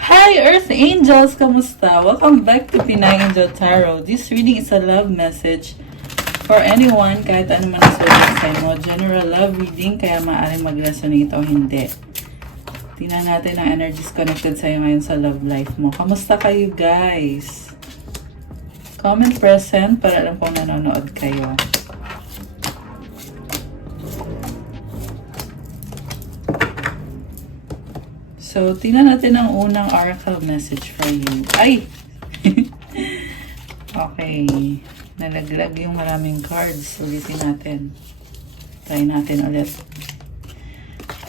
Hi Earth Angels! Kamusta? Welcome back to Pinay Angel Tarot. This reading is a love message for anyone, kahit ano man ang zodiac sign mo. General love reading, kaya maaaring mag-resonate o hindi. Tingnan natin ang energies connected sa'yo ngayon sa love life mo. Kamusta kayo guys? Comment present para alam kung nanonood kayo. So, tingnan natin ang unang oracle message for you. Ay! Okay. Nalaglag yung maraming cards. Ulitin natin. Try natin ulit.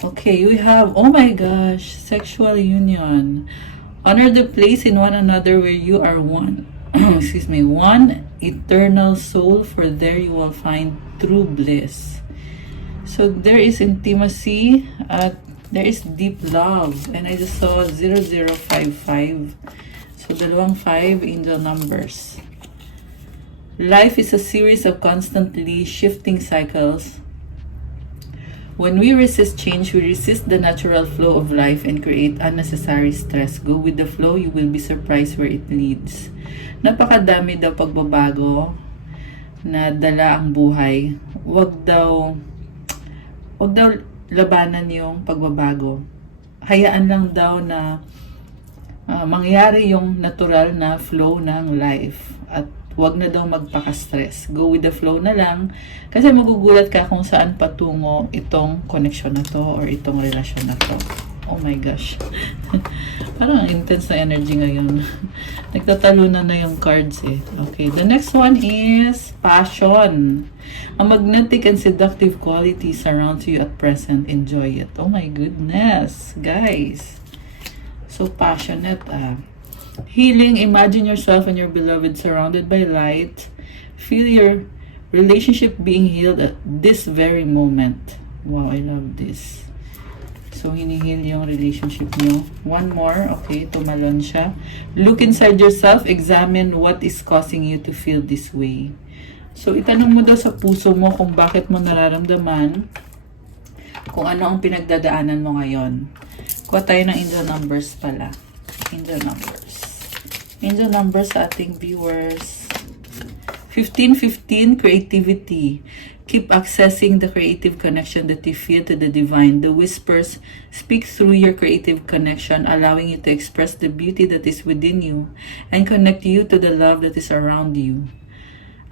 Okay, we have, oh my gosh, sexual union. Honor the place in one another where you are one. Excuse me, one eternal soul, for there you will find true bliss. So, there is intimacy at there is deep love. And I just saw 0055. So, dalawang 5 angel numbers. Life is a series of constantly shifting cycles. When we resist change, we resist the natural flow of life and create unnecessary stress. Go with the flow, you will be surprised where it leads. Napakadami daw pagbabago na dala ang buhay. Wag daw labanan yung pagbabago. Hayaan lang daw na mangyari yung natural na flow ng life. At wag na daw magpaka-stress. Go with the flow na lang. Kasi magugulat ka kung saan patungo itong connection na to or itong relasyon na to. Oh my gosh. Parang intense na energy ngayon. Nagtatalunan na yung cards eh. Okay, the next one is passion. A magnetic and seductive quality surrounds you at present. Enjoy it. Oh my goodness, guys. So passionate ah. Healing, imagine yourself and your beloved surrounded by light. Feel your relationship being healed at this very moment. Wow, I love this. So, hinihil yung relationship nyo. One more. Okay, tumalon siya. Look inside yourself. Examine what is causing you to feel this way. So, itanong mo daw sa puso mo kung bakit mo nararamdaman, kung ano ang pinagdadaanan mo ngayon. Kuha tayo ng angel numbers pala. Angel numbers. Angel numbers sa ating viewers. 1515, creativity. Keep accessing the creative connection that you feel to the divine. The whispers speak through your creative connection, allowing you to express the beauty that is within you and connect you to the love that is around you.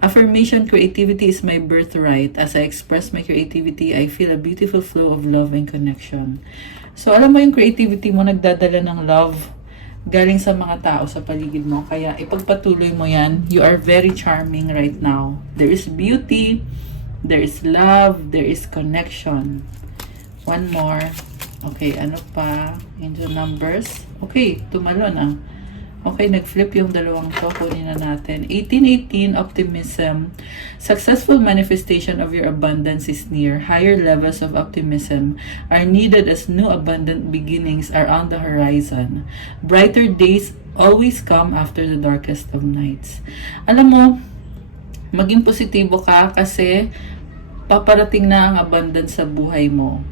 Affirmation, creativity is my birthright. As I express my creativity, I feel a beautiful flow of love and connection. So, alam mo yung creativity mo nagdadala ng love galing sa mga tao sa paligid mo. Kaya ipagpatuloy mo yan. You are very charming right now. There is beauty, there is love, there is connection. One more. Okay, ano pa? Angel numbers. Okay, tumalon ah. Okay, nag-flip yung dalawang to. Kunin na natin. 1818, optimism. Successful manifestation of your abundance is near. Higher levels of optimism are needed as new abundant beginnings are on the horizon. Brighter days always come after the darkest of nights. Alam mo, maging positibo ka kasi paparating na ang abundance sa buhay mo.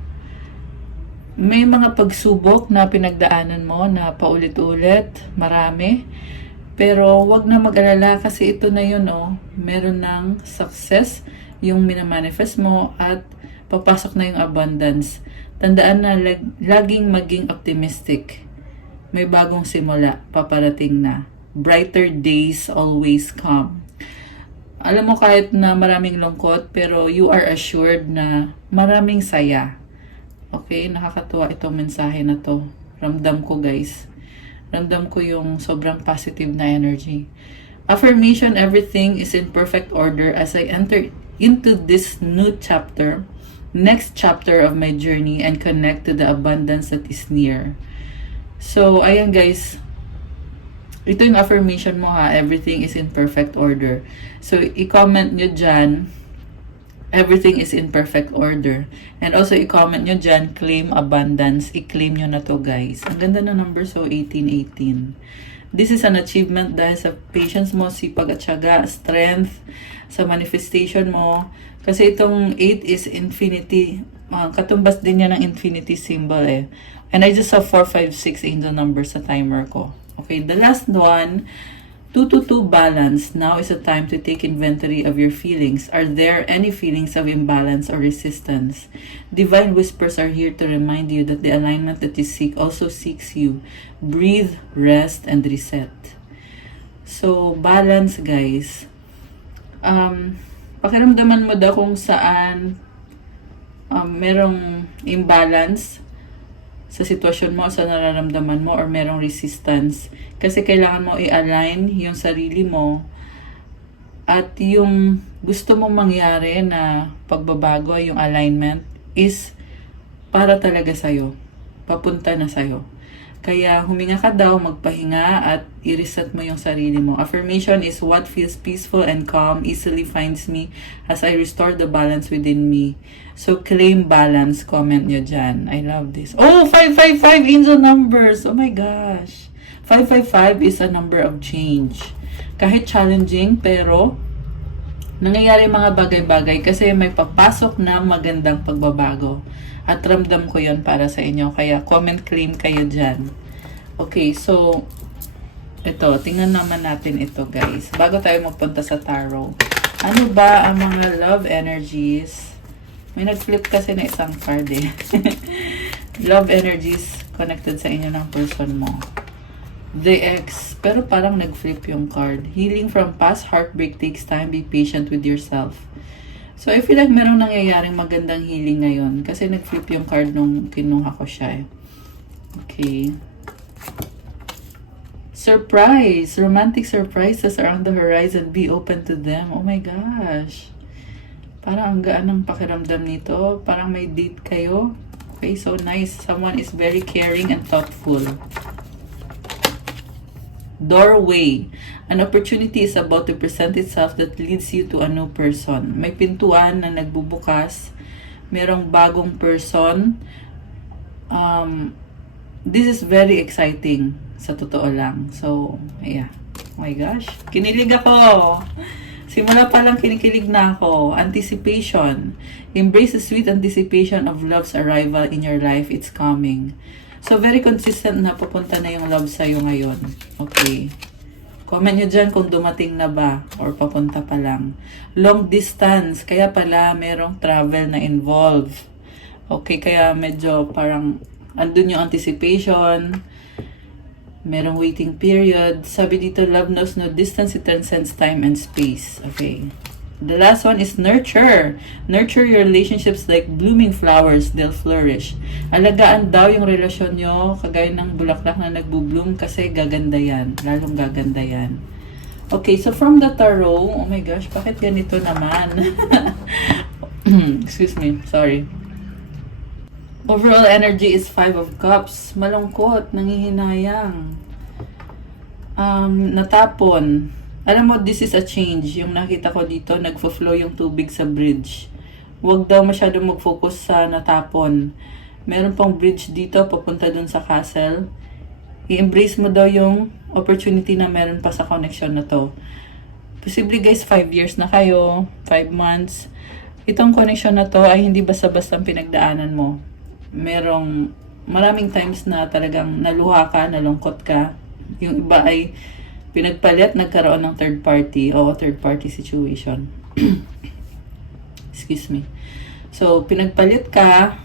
May mga pagsubok na pinagdaanan mo na paulit-ulit, marami. Pero wag na mag-alala kasi ito na yun oh. Meron ng success yung minamanifest mo at papasok na yung abundance. Tandaan na laging maging optimistic. May bagong simula, paparating na. Brighter days always come. Alam mo kahit na maraming lungkot pero you are assured na maraming saya. Okay, nakakatuwa itong mensahe na to. Ramdam ko guys. Ramdam ko yung sobrang positive na energy. Affirmation, everything is in perfect order as I enter into this new chapter, next chapter of my journey and connect to the abundance that is near. So, ayan guys. Ito yung affirmation mo ha. Everything is in perfect order. So, i-comment nyo dyan. Everything is in perfect order. And also, i-comment nyo dyan, claim abundance. I-claim nyo na to, guys. Ang ganda na number, so 1818. This is an achievement dahil sa patience mo, sipag at syaga, strength, sa manifestation mo. Kasi itong 8 is infinity katumbas din niya ng infinity symbol eh. And I just saw 4, 5, 6 angel numbers sa timer ko. Okay, the last one, 222 balance. Now is a time to take inventory of your feelings. Are there any feelings of imbalance or resistance? Divine whispers are here to remind you that the alignment that you seek also seeks you. Breathe, rest, and reset. So, balance guys. Pakiramdaman mo daw kung saan merong imbalance sa sitwasyon mo, sa nararamdaman mo, or merong resistance. Kasi kailangan mo i-align yung sarili mo at yung gusto mong mangyari na pagbabago, yung alignment, is para talaga sa'yo. Papunta na sa'yo. Kaya huminga ka daw, magpahinga at i-reset mo yung sarili mo. Affirmation is what feels peaceful and calm easily finds me as I restore the balance within me. So claim balance, comment nyo dyan. I love this. Oh, 555 angel numbers. Oh my gosh. 555 is a number of change. Kahit challenging, pero nangyayari mga bagay-bagay kasi may papasok na magandang pagbabago. At ramdam ko yon para sa inyo. Kaya comment, claim kayo dyan. Okay, so ito, tingnan naman natin ito guys. Bago tayo magpunta sa tarot. Ano ba ang mga love energies? May nag-flip kasi na isang card eh. Love energies connected sa inyo ng person mo. The ex, pero parang nag-flip yung card. Healing from past heartbreak takes time. Be patient with yourself. So, I feel like merong nangyayaring magandang healing ngayon. Kasi nag-flip yung card nung kinuha ko siya. Okay. Surprise! Romantic surprises are on the horizon. Be open to them. Oh my gosh. Parang ang gaan ng pakiramdam nito. Parang may date kayo. Okay, so nice. Someone is very caring and thoughtful. Doorway. An opportunity is about to present itself that leads you to a new person. May pintuan na nagbubukas. Merong bagong person. This is very exciting. Sa totoo lang. So, yeah. Oh my gosh. Kinilig ako. Simula pa lang kinikilig na ako. Anticipation. Embrace the sweet anticipation of love's arrival in your life. It's coming. So, very consistent na papunta na yung love sa'yo ngayon. Okay. Comment nyo dyan kung dumating na ba or papunta pa lang. Long distance. Kaya pala merong travel na involved. Okay, kaya medyo parang andun yung anticipation. Merong waiting period. Sabi dito, love knows no distance. It transcends time and space. Okay. The last one is nurture. Nurture your relationships like blooming flowers. They'll flourish. Alagaan daw yung relasyon nyo kagaya ng bulaklak na nagbo-bloom kasi gaganda yan. Lalong gaganda yan. Okay, so from the tarot, oh my gosh, bakit ganito naman? Excuse me, sorry. Overall energy is 5 of Cups. Malungkot, nangihinayang. Natapon. Alam mo, this is a change. Yung nakita ko dito, nagfo-flow yung tubig sa bridge. Huwag daw masyadong mag-focus sa natapon. Meron pang bridge dito, papunta dun sa castle. I-embrace mo daw yung opportunity na meron pa sa connection na to. Posible guys, 5 years na kayo, 5 months. Itong connection na to ay hindi basta-basta pinagdaanan mo. Merong maraming times na talagang naluha ka, nalungkot ka. Yung iba ay pinagpalit, nagkaroon ng third party o third party situation. Excuse me. So, pinagpalit ka,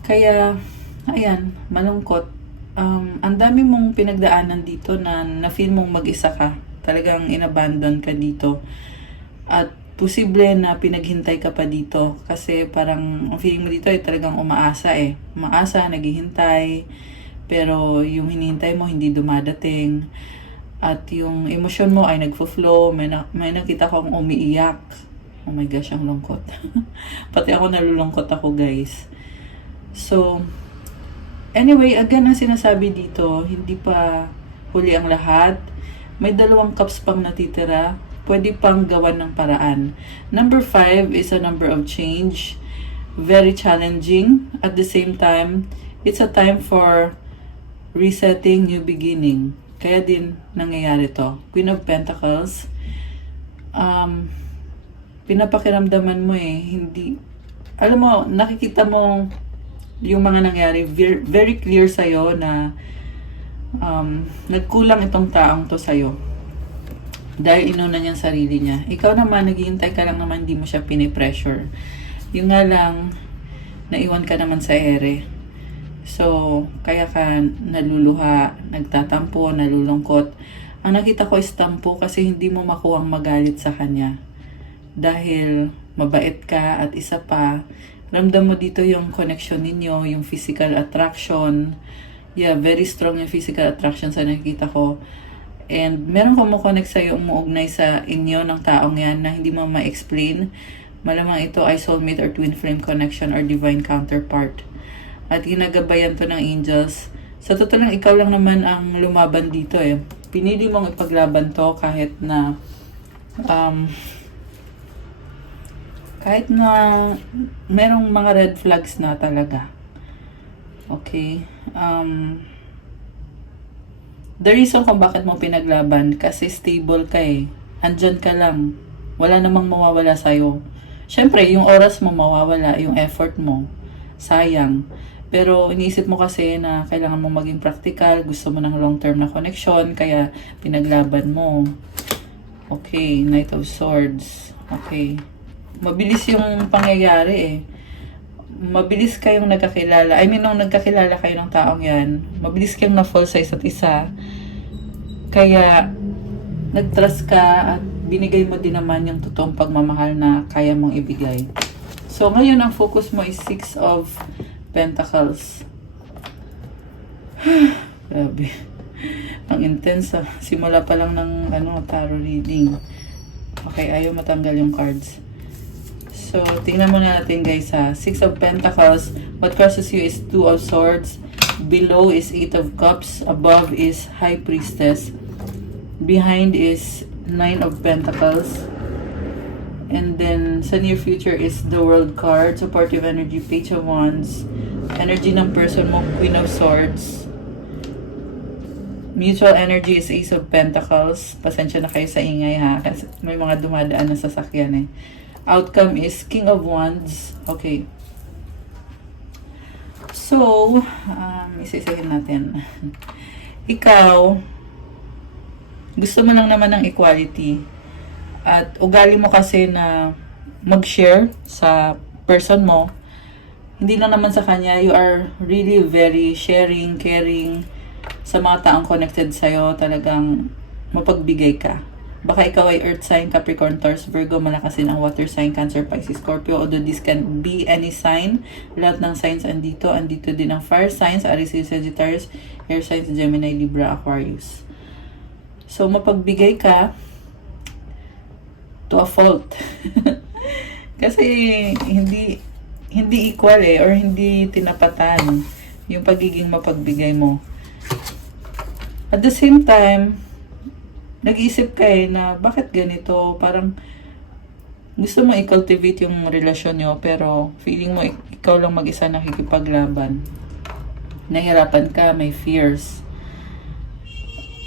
kaya, ayan, malungkot. Ang dami mong pinagdaanan dito na feel mong mag-isa ka. Talagang inabandon ka dito. At posible na pinaghintay ka pa dito. Kasi parang, ang feeling mo dito ay talagang umaasa eh. Umaasa, naghihintay. Pero yung hinihintay mo hindi dumadating at yung emosyon mo ay nagfo-flow. May nakita ko akong umiiyak. Oh my gosh, ang lungkot. Pati ako nalulungkot ako guys. So anyway, again ang sinasabi dito, hindi pa huli ang lahat. May 2 cups pang natitira. Pwede pang gawan ng paraan. Number 5 is a number of change. Very challenging. At the same time, it's a time for resetting, new beginning. Kaya din nangyayari to. Queen of Pentacles. Pinapakiramdaman mo eh, hindi, alam mo, nakikita mo yung mga nangyari, very clear sa'yo na nagkulang itong taong to sa'yo. Dahil inuna niya ang sarili niya. Ikaw naman, naghihintay ka lang naman, hindi mo siya pinipressure. Yung nga lang, naiwan ka naman sa ere. So, kaya ka naluluha, nagtatampo, nalulungkot. Ang nakita ko is tampo kasi hindi mo makuhang magalit sa kanya. Dahil mabait ka at isa pa, ramdam mo dito yung connection ninyo, yung physical attraction. Yeah, very strong yung physical attraction sa nakikita ko. And meron kumukonect sa'yo, umuugnay sa inyo ng taong yan na hindi mo ma-explain. Malamang ito ay soulmate or twin flame connection or divine counterpart. At ginagabayan to ng angels. Sa totoo lang, ikaw lang naman ang lumaban dito eh. Pinili mong ipaglaban to kahit na merong mga red flags na talaga. Okay. The reason kung bakit mo pinaglaban, kasi stable ka eh. Andyan ka lang. Wala namang mawawala sa'yo. Siyempre, yung oras mo mawawala, yung effort mo, sayang. Pero iniisip mo kasi na kailangan mo maging practical, gusto mo ng long-term na connection, kaya pinaglaban mo. Okay, Knight of Swords. Okay. Mabilis yung pangyayari eh. Mabilis kayong nagkakilala. I mean, nung nagkakilala kayo ng taong yan, mabilis kayong na-fall sa isa't isa. Kaya, nag-trust ka at binigay mo din naman yung totoong pagmamahal na kaya mong ibigay. So, ngayon ang focus mo is 6 of Pentacles. Grabe. Ang intense ah. Simula pa lang ng tarot reading. Okay, ayaw matanggal yung cards. So, tingnan mo na natin guys ha. 6 of Pentacles. What crosses you is 2 of Swords. Below is 8 of Cups. Above is High Priestess. Behind is 9 of Pentacles. And then, sa near future is the World card. Supportive energy, Page of Wands. Energy ng person mo, Queen of Swords. Mutual energy is Ace of Pentacles. Pasensya na kayo sa ingay ha. Kasi may mga dumadaan na sasakyan eh. Outcome is King of Wands. Okay. So, isisahin natin. Ikaw, gusto mo lang naman ng equality. At ugali mo kasi na mag-share sa person mo. Hindi lang naman sa kanya, you are really very sharing, caring sa mga taong connected sa'yo. Talagang mapagbigay ka. Baka ikaw ay Earth sign, Capricorn, Taurus, Virgo, malakasin ang water sign, Cancer, Pisces, Scorpio. Although this can be any sign. Lahat ng signs andito. Andito din ang fire signs, Aries, Sagittarius, air signs, Gemini, Libra, Aquarius. So, mapagbigay ka to a fault. Kasi hindi equal eh, or hindi tinapatan yung pagiging mapagbigay mo. At the same time, nag-iisip ka eh na bakit ganito, parang gusto mo i-cultivate yung relasyon nyo, pero feeling mo ikaw lang mag-isa nakikipaglaban. Nahirapan ka, may fears.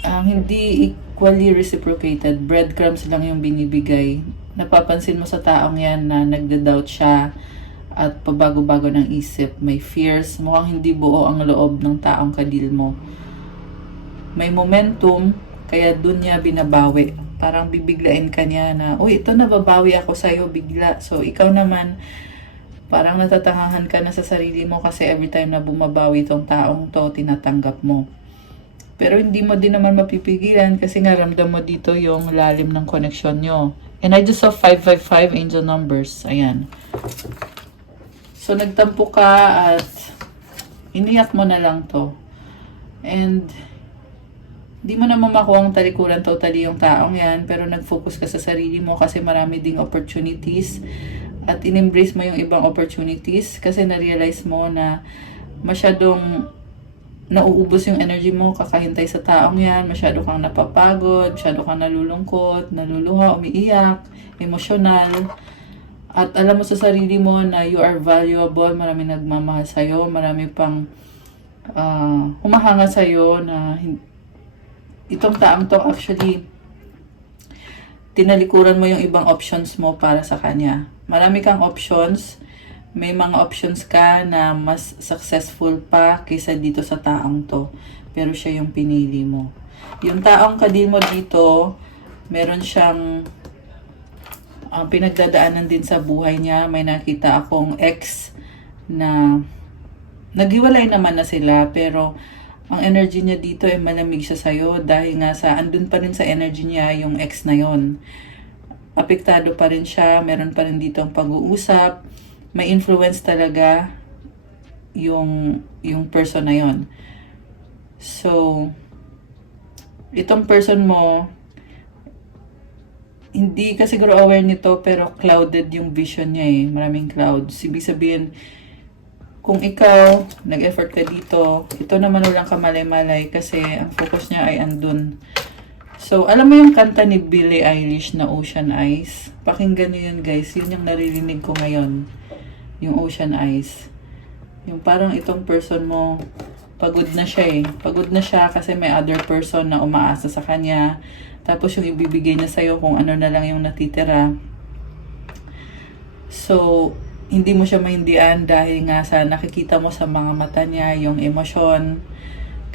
Hindi equally reciprocated. Breadcrumbs lang yung binibigay. Napapansin mo sa taong yan na nagda-doubt siya at pabago-bago ng isip. May fears. Mukhang hindi buo ang loob ng taong kadil mo. May momentum, kaya dun niya binabawi. Parang bibiglain ka niya na, uy, ito nababawi ako sa'yo bigla. So, ikaw naman, parang natatangahan ka na sa sarili mo kasi every time na bumabawi itong taong to, tinatanggap mo. Pero hindi mo din naman mapipigilan kasi nga ramdam mo dito yung lalim ng connection nyo. And I just saw 555 angel numbers. Ayan. So, nagtampo ka at iniyak mo na lang to. And di mo naman makuha ang talikuran totally yung taong yan, pero nag-focus ka sa sarili mo kasi marami ding opportunities at in-embrace mo yung ibang opportunities kasi na-realize mo na masyadong nauubos yung energy mo kakahintay sa taong yan, masyado kang napapagod, masyado kang nalulungkot, naluluha, umiiyak, emosyonal, at alam mo sa sarili mo na you are valuable, marami nagmamahal sa'yo, marami pang humahanga sa'yo na itong taong to actually tinalikuran mo yung ibang options mo para sa kanya. Marami kang options, may mga options ka na mas successful pa kaysa dito sa taong to. Pero siya yung pinili mo. Yung taong kadil mo dito, meron siyang pinagdadaanan din sa buhay niya. May nakita akong ex na naghiwalay naman na sila, pero ang energy niya dito ay malamig siya sa'yo dahil nga andun pa rin sa energy niya yung ex na yon. Apektado pa rin siya, meron pa rin dito ang pag-uusap, may influence talaga yung person na yon. So, itong person mo, hindi ka siguro aware nito, pero clouded yung vision niya eh. Maraming clouds. Ibig sabihin, kung ikaw, nag-effort ka dito, ito naman walang kamalay-malay kasi ang focus niya ay andun. So, alam mo yung kanta ni Billie Eilish na Ocean Eyes? Pakinggan niyo yun, guys. Yun yung naririnig ko ngayon. Yung Ocean Eyes. Yung parang itong person mo, pagod na siya eh. Pagod na siya kasi may other person na umaasa sa kanya. Tapos yung ibibigay niya sa'yo kung ano na lang yung natitira. So, hindi mo siya maindian dahil nga sa nakikita mo sa mga mata niya yung emosyon.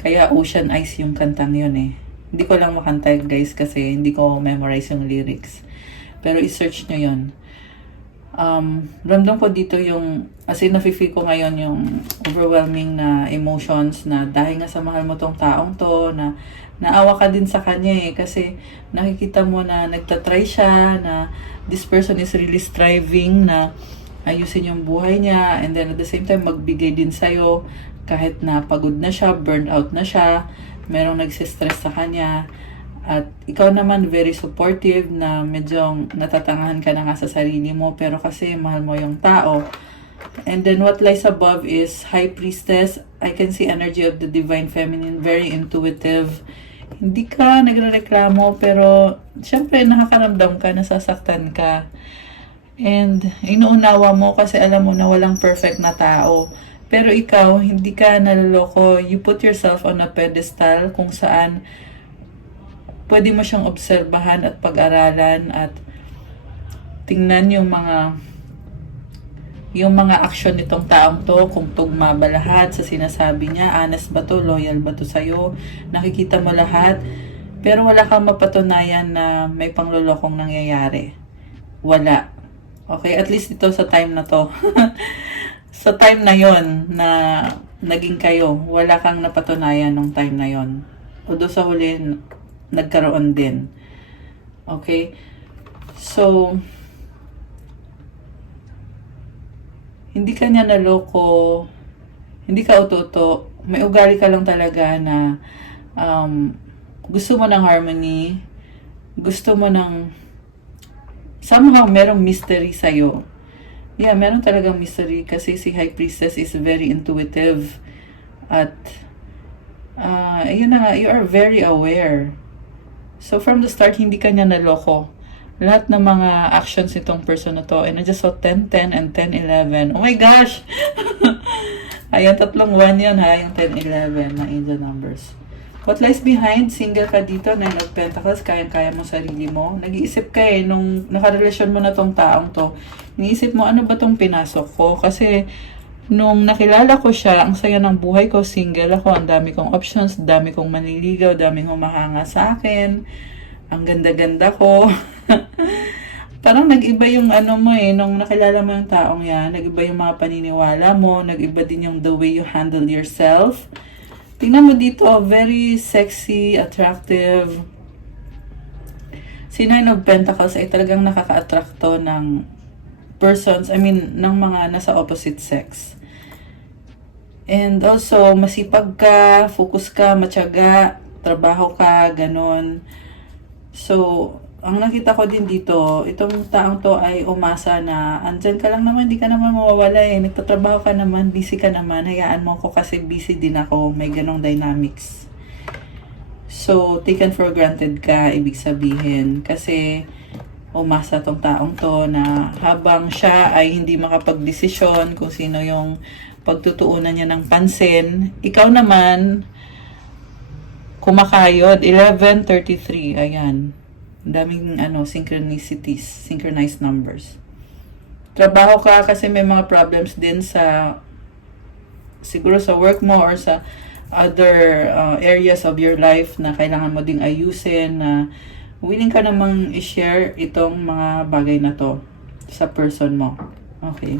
Kaya Ocean Eyes yung kantang yun eh. Hindi ko lang makanta guys kasi hindi ko memorize yung lyrics. Pero i-search nyo yun. Ramdam ko dito yung, as in nafe-feel ko ngayon yung overwhelming na emotions na dahil nga sa mahal mo tong taong to, na naawa ka din sa kanya eh. Kasi nakikita mo na nagtatry siya, na this person is really striving na ayusin yung buhay niya, and then at the same time magbigay din sa'yo kahit na pagod na siya, burned out na siya, merong nagsistress sa kanya, at ikaw naman very supportive na medyo natatangahan ka na nga sa sarili mo pero kasi mahal mo yung tao. And then what lies above is High Priestess. I can see energy of the Divine Feminine, very intuitive. Hindi ka nagrereklamo pero syempre nakakaramdam ka, nasasaktan ka. And inuunawa mo kasi alam mo na walang perfect na tao. Pero ikaw, hindi ka naloloko. You put yourself on a pedestal kung saan pwede mo siyang obserbahan at pag-aralan at tingnan yung mga action nitong taong to, kung tugma ba lahat sa sinasabi niya, honest ba to, loyal ba to sa'yo, nakikita mo lahat, pero wala kang mapatunayan na may panglulokong nangyayari. Wala. Okay, at least ito sa time na to. Sa time na yon na naging kayo, wala kang napatunayan nung time na yon. Although sa huli, nagkaroon din. Okay? So, hindi ka niya naloko, hindi ka uto-uto, may ugali ka lang talaga na gusto mo ng harmony, gusto mo ng somehow merong mystery sa'yo. Yeah, meron talagang mystery kasi si High Priestess is very intuitive at ayun na nga, you are very aware. So from the start, hindi ka niya naloko. Lahat ng mga actions nitong person na to, and I just saw 10-10 and 10-11. Oh my gosh! Ayan, 3 1 yun ha, yung 10-11 na angel numbers. What lies behind? Single ka dito, Nine of Pentacles, kayang-kaya mo sarili mo. Nag-iisip ka eh, nung nakarelasyon mo na tong taong to, iniisip mo, ano ba tong pinasok ko? Kasi, nung nakilala ko siya, ang saya ng buhay ko, single ako, ang dami kong options, dami kong manliligaw, daming humahanga sa akin, ang ganda-ganda ko. Parang nag-iba yung ano mo eh, nung nakilala mo yung taong yan, nag-iba yung mga paniniwala mo, nag-iba din yung the way you handle yourself. Tingnan mo dito, very sexy, attractive. Si Nine of Pentacles ay talagang nakaka-attract to ng persons, ng mga nasa opposite sex. And also, masipag ka, focus ka, matyaga, trabaho ka, ganon. So, ang nakita ko din dito, itong taong to ay umasa na andyan ka lang naman, hindi ka naman mawawala eh. Nagtatrabaho ka naman, busy ka naman. Hayaan mo ko kasi busy din ako. May ganong dynamics. So, taken for granted ka, ibig sabihin. Kasi, umasa tong taong to na habang siya ay hindi makapagdesisyon kung sino yung pagtutuunan niya ng pansin. Ikaw naman, kumakayod. 11:33, ayan. Ang daming synchronicities, synchronized numbers. Trabaho ka kasi may mga problems din sa, siguro sa work mo or sa other areas of your life na kailangan mo ding ayusin, na willing ka namang i-share itong mga bagay na to sa person mo. Okay.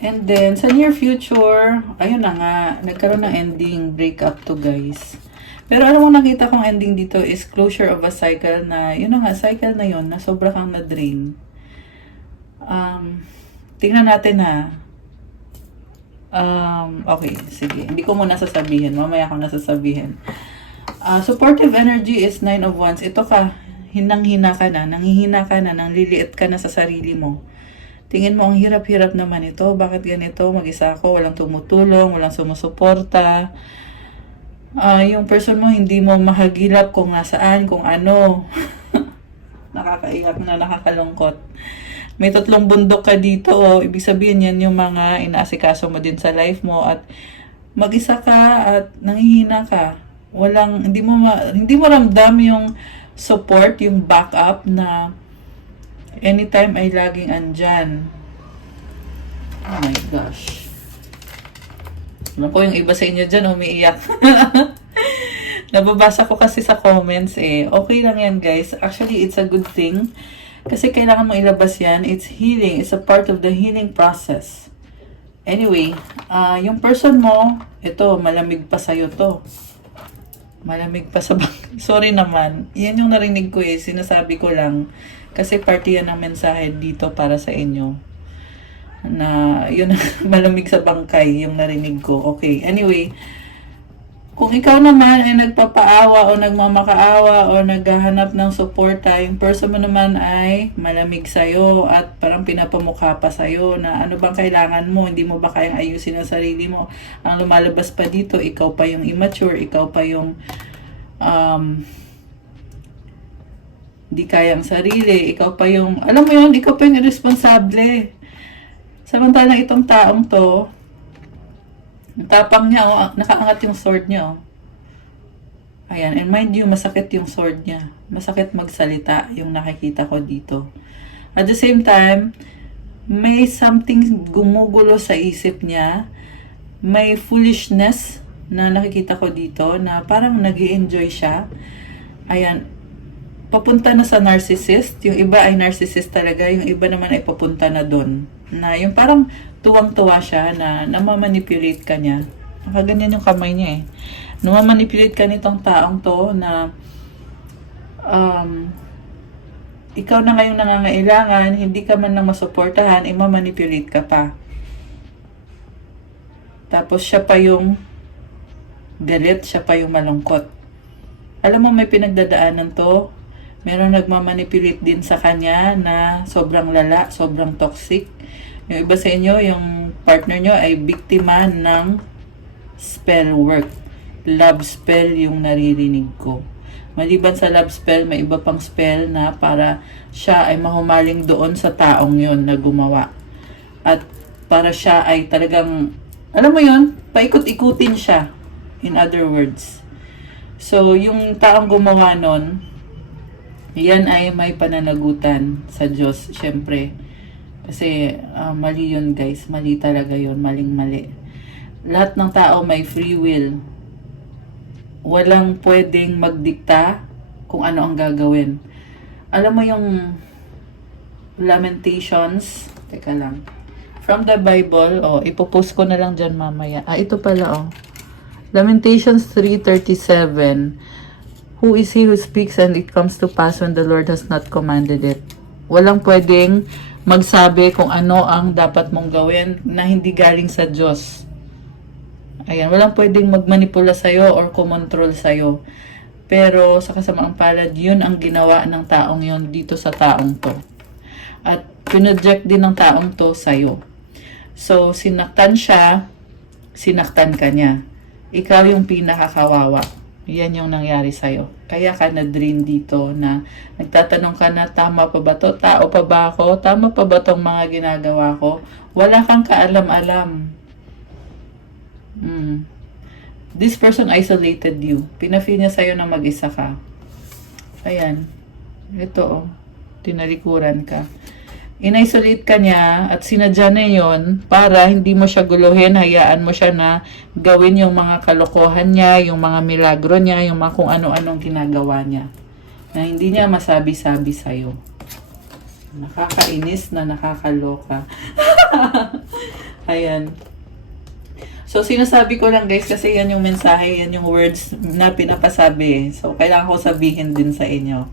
And then, sa near future, ayun na nga, nagkaroon ng ending, breakup to guys. Pero alam mo, nakita kong ending dito is closure of a cycle na, yun na nga, cycle na yun, na sobra kang na-drain. Tingnan natin ha. Okay, sige. Hindi ko muna sasabihin. Mamaya ko nasasabihin. Supportive energy is 9 of Wands. Ito ka, hinang-hina ka na, nanghihina ka na, nangliliit ka na sa sarili mo. Tingin mo, ang hirap-hirap naman ito. Bakit ganito? Mag-isa ako, walang tumutulong, walang sumusuporta. Yung person mo, hindi mo mahagilap kung nasaan, kung ano. Nakakaiyak na, nakakalungkot. May 3 bundok ka dito. Ibig sabihin yan yung mga inaasikaso mo din sa life mo. At mag-isa ka at nanghihina ka. Hindi mo ramdam yung support, yung backup na anytime ay laging andyan. Oh my gosh. Alam ko yung iba sa inyo dyan, umiiyak. Nababasa ko kasi sa comments eh. Okay lang yan guys. Actually, it's a good thing. Kasi kailangan mo ilabas yan. It's healing. It's a part of the healing process. Anyway, yung person mo, ito, malamig pa sa'yo to. Malamig pa sa sorry naman. Yan yung narinig ko eh. Sinasabi ko lang. Kasi parte yan ng mensahe dito para sa inyo. Na yun, malamig sa bangkay yung narinig ko. Okay, anyway. Kung ikaw naman ay nagpapaawa o nagmamakaawa o naghahanap ng suporta, yung person mo naman ay malamig sa'yo at parang pinapamukha pa sa'yo na ano bang kailangan mo, hindi mo ba kayang ayusin ang sarili mo. Ang lumalabas pa dito, ikaw pa yung immature, ikaw pa yung hindi kayang sarili, ikaw pa yung, alam mo yun, ikaw pa yung irresponsable. Samantalang itong taong to, tapang niya, oh, nakaangat yung sword niya, oh. Ayan, and mind you, masakit yung sword niya. Masakit magsalita yung nakikita ko dito. At the same time, may something gumugulo sa isip niya. May foolishness na nakikita ko dito na parang nag-i-enjoy siya. Ayan, papunta na sa narcissist. Yung iba ay narcissist talaga, yung iba naman ay papunta na doon. Na yung parang tuwang-tuwa siya na namamanipulate ka niya. Nakaganyan yung kamay niya eh. Namamanipulate ka nitong taong to na ikaw na ngayong nangangailangan, hindi ka man lang masuportahan, mamanipulate ka pa. Tapos siya pa yung galit, siya pa yung malungkot. Alam mo, may pinagdadaanan to. Meron nagmamanipulate din sa kanya na sobrang lala, sobrang toxic. Yung iba sa inyo, yung partner nyo ay biktima ng spell work. Love spell yung naririnig ko. Maliban sa love spell, may iba pang spell na para siya ay mahumaling doon sa taong yon na gumawa. At para siya ay talagang, alam mo yon, paikot-ikutin siya. In other words. So, yung taong gumawa nun, yan ay may pananagutan sa Diyos, syempre. Kasi mali yun guys, mali talaga yun, maling-mali. Lahat ng tao may free will. Walang pwedeng magdikta kung ano ang gagawin. Alam mo yung Lamentations, teka lang. From the Bible, ipopost ko na lang dyan mamaya. Ito pala Lamentations 3:37. Who is he who speaks and it comes to pass when the Lord has not commanded it? Walang pwedeng magsabi kung ano ang dapat mong gawin na hindi galing sa Diyos. Ayan, walang pwedeng magmanipula sa'yo or kumontrol sa'yo. Pero sa kasamaang palad, yun ang ginawa ng taong yun dito sa taong to. At pinoject din ng taong to sa'yo. So, sinaktan siya, sinaktan ka niya. Ikaw yung pinakakawawa. Yan yung nangyari sa'yo. Kaya ka na-drain dito na nagtatanong ka na, tama pa ba to? Tao pa ba ako? Tama pa ba tong mga ginagawa ko? Wala kang kaalam-alam. This person isolated you. Pinafeel niya sa'yo na mag-isa ka. Ayan. Ito tinalikuran ka. In-isolate ka niya at sinadya na yun para hindi mo siya guluhin, hayaan mo siya na gawin yung mga kalokohan niya, yung mga milagro niya, yung mga kung ano-anong ginagawa niya. Na hindi niya masabi-sabi sa'yo. Nakakainis na nakakaloka. Ayan. So, sinasabi ko lang guys kasi yan yung mensahe, yan yung words na pinapasabi. So, kailangan ko sabihin din sa inyo.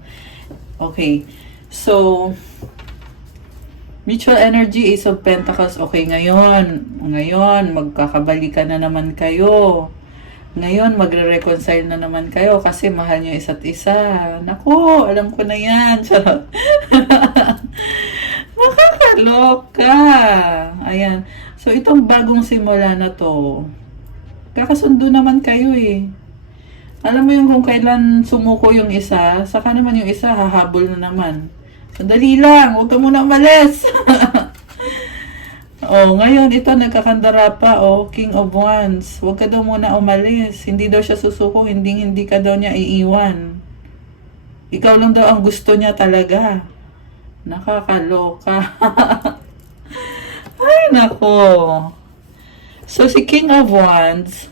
Okay. So, mutual energy, Ace of Pentacles. Okay, ngayon, magkakabalikan na naman kayo. Ngayon, magre-reconcile na naman kayo kasi mahal nyo isa't isa. Naku, alam ko na yan. Charot. Nakakaloka. Ayan. So, itong bagong simula na to, kakasundo naman kayo eh. Alam mo yung kung kailan sumuko yung isa, saka naman yung isa, hahabol na naman. Sandali lang, huwag ka muna umalis. Oh, ngayon, ito, nagkakandara pa, oh, King of Wands. Huwag ka daw muna umalis. Hindi daw siya susuko, hindi ka daw niya iiwan. Ikaw lang daw ang gusto niya talaga. Nakakaloka. Ay, nako. So, si King of Wands,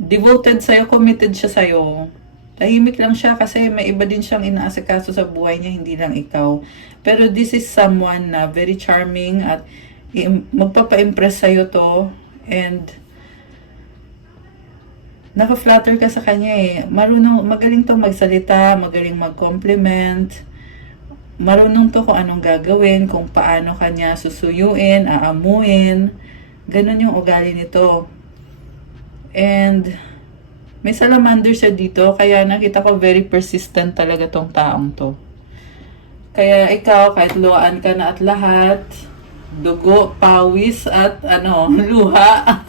devoted sa'yo, committed siya sa'yo. Tahimik lang siya kasi may iba din siyang inaasikaso sa buhay niya, hindi lang ikaw. Pero this is someone na very charming at magpapa-impress sa'yo to. And naka-flatter ka sa kanya eh. Magaling tong magsalita, magaling mag-compliment. Marunong to kung anong gagawin, kung paano kanya susuyuin, aamuin. Ganon yung ugali nito. And may salamander siya dito, kaya nakita ko very persistent talaga tong taong to. Kaya ikaw, kahit luhaan ka na at lahat, dugo, pawis, at luha.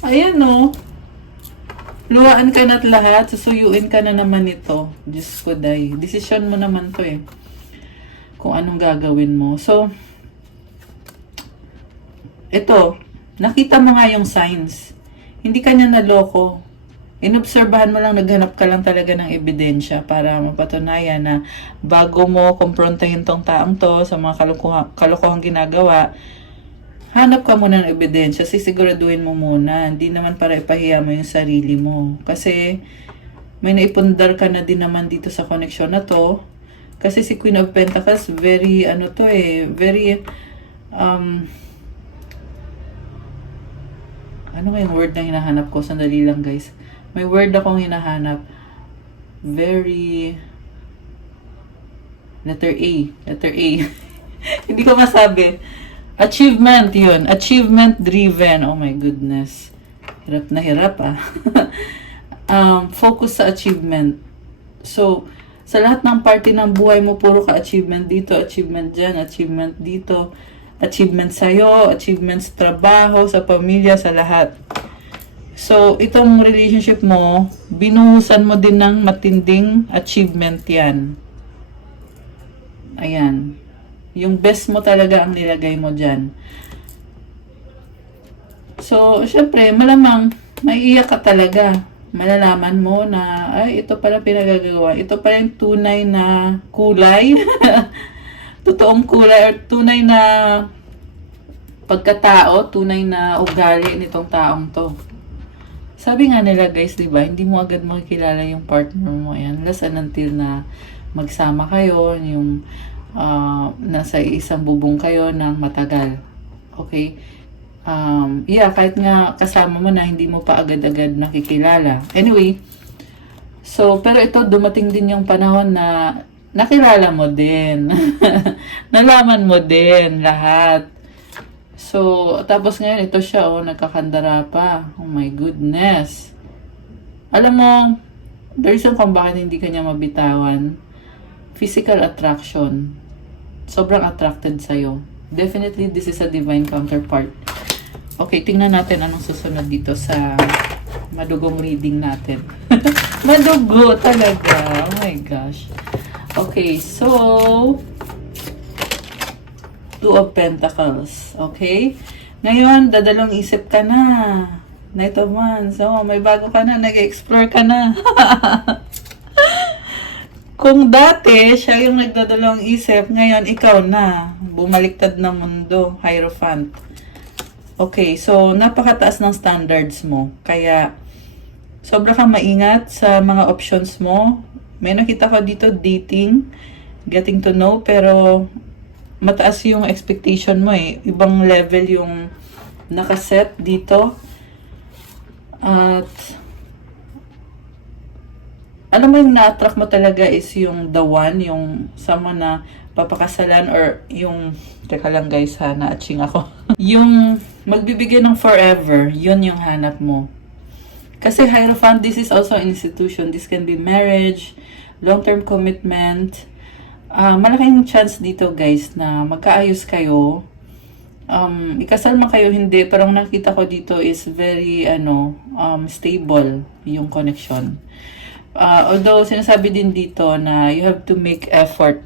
Ayan no. Luhaan ka na at lahat, susuyuin ka na naman ito. Diyos ko day. Desisyon mo naman to eh. Kung anong gagawin mo. So, ito, nakita mo nga yung signs. Hindi ka niya naloko. Inobserbahan mo lang, naghanap ka lang talaga ng ebidensya para mapatunayan na bago mo kumprontahin tong taong to sa mga kalokohang ginagawa, hanap ka muna ng ebidensya, sisiguraduhin mo muna. Hindi naman para ipahiya mo yung sarili mo. Kasi may naipundar ka na din naman dito sa koneksyon na to. Kasi si Queen of Pentacles, very, very, ano nga yung word na hinahanap ko? Sandali lang guys. May word akong hinahanap. Very, letter A. Hindi ko masabi. Achievement, yun. Achievement driven. Oh my goodness. Hirap na hirap ah. Focus sa achievement. So, sa lahat ng party ng buhay mo, puro ka achievement dito, achievement dyan, achievement dito, achievement sa'yo, achievement sa trabaho, sa pamilya, sa lahat. So, itong relationship mo, binuhusan mo din ng matinding achievement yan. Ayan. Yung best mo talaga ang nilagay mo dyan. So, syempre, malamang, maiiyak ka talaga. Malalaman mo na, ay, ito pala pinagagawa. Ito pala yung tunay na kulay. Totoong kulay or tunay na pagkatao, tunay na ugali nitong taong to. Sabi nga nila guys, di ba, hindi mo agad makikilala yung partner mo. Yan, unless and until na magsama kayo, yung nasa isang bubong kayo ng matagal. Okay? Yeah, kahit nga kasama mo na, hindi mo pa agad-agad nakikilala. Anyway, so, pero ito, dumating din yung panahon na nakilala mo din. Nalaman mo din lahat. So, tapos ngayon, ito siya, nagkakandara pa. Oh my goodness. Alam mo, the reason kung bakit hindi kanya mabitawan, physical attraction. Sobrang attracted sa'yo. Definitely, this is a divine counterpart. Okay, tingnan natin anong susunod dito sa madugong reading natin. Madugo talaga. Oh my gosh. Okay, so Two of Pentacles. Okay? Ngayon, dadalong isip ka na. Knight of Wands. So, may bago ka na. Nag-explore ka na. Kung dati, siya yung nagdadalawang isip, ngayon, ikaw na. Bumaliktad na mundo, Hierophant. Okay, so, napakataas ng standards mo. Kaya, sobra kang maingat sa mga options mo. May nakita ko dito, dating, getting to know, pero mataas yung expectation mo eh. Ibang level yung nakaset dito. At alam mo yung na-attract mo talaga is yung the one, yung someone na papakasalan or yung, teka lang guys ha, na-atching ako. Yung magbibigay ng forever, yun yung hanap mo. Kasi Hierophant, this is also an institution. This can be marriage, long-term commitment. Malaking chance dito guys na magkaayos kayo. Ikasal man kayo, hindi. Parang nakita ko dito is very, stable yung connection. Although, sinasabi din dito na you have to make effort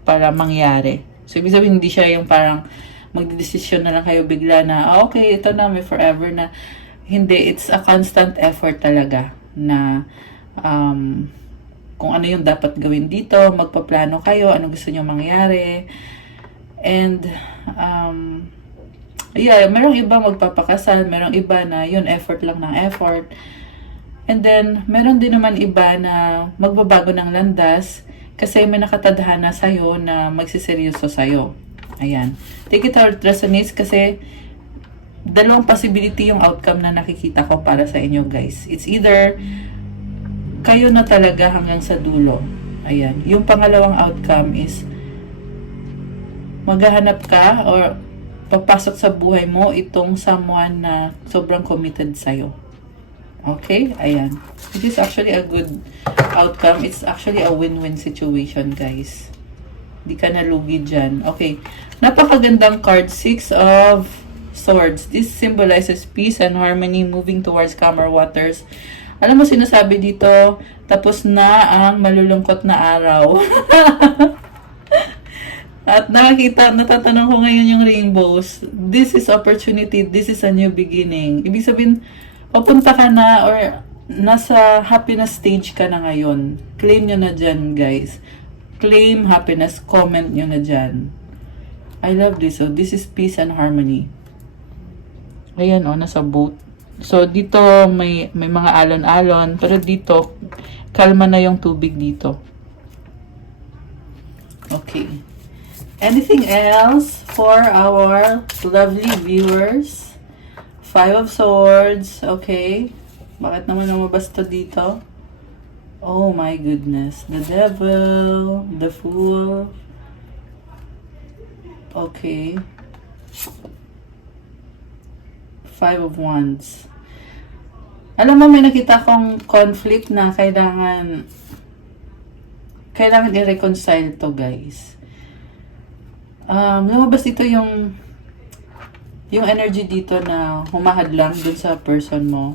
para mangyari. So, ibig sabihin, hindi siya yung parang magdedesisyon na lang kayo bigla na, okay, ito na, may forever na. Hindi, it's a constant effort talaga na kung ano yung dapat gawin dito, magpaplano kayo, ano gusto nyo mangyari. And, merong iba magpapakasal, merong iba na yun, effort lang ng effort. And then, meron din naman iba na magbabago ng landas kasi may nakatadhana sa'yo na magsiseryoso sa'yo. Ayan. Take it how it resonates kasi dalawang possibility yung outcome na nakikita ko para sa inyo guys. It's either kayo na talaga hanggang sa dulo. Ayan. Yung pangalawang outcome is maghahanap ka or papasok sa buhay mo itong someone na sobrang committed sa'yo. Okay? Ayan. This is actually a good outcome. It's actually a win-win situation, guys. Di ka nalugi dyan. Okay. Napakagandang card. 6 of Swords. This symbolizes peace and harmony moving towards calmer waters. Alam mo, sinasabi dito, tapos na ang malulungkot na araw. At natatanong ko ngayon yung rainbows. This is opportunity. This is a new beginning. Ibig sabihin, papunta ka na or nasa happiness stage ka na ngayon. Claim nyo na dyan, guys. Claim happiness. Comment nyo na dyan. I love this. So, this is peace and harmony. Ayan, nasa boat. So, dito may mga alon-alon. Pero dito, kalma na yung tubig dito. Okay. Anything else for our lovely viewers? 5 of Swords. Okay. Bakit naman lumabas to dito? Oh my goodness. The Devil. The Fool. Okay. 5 of Wands. Alam mo, may nakita kong conflict na kailangan i-reconcile to, guys. Lumabas dito yung energy dito na humahadlang dun sa person mo.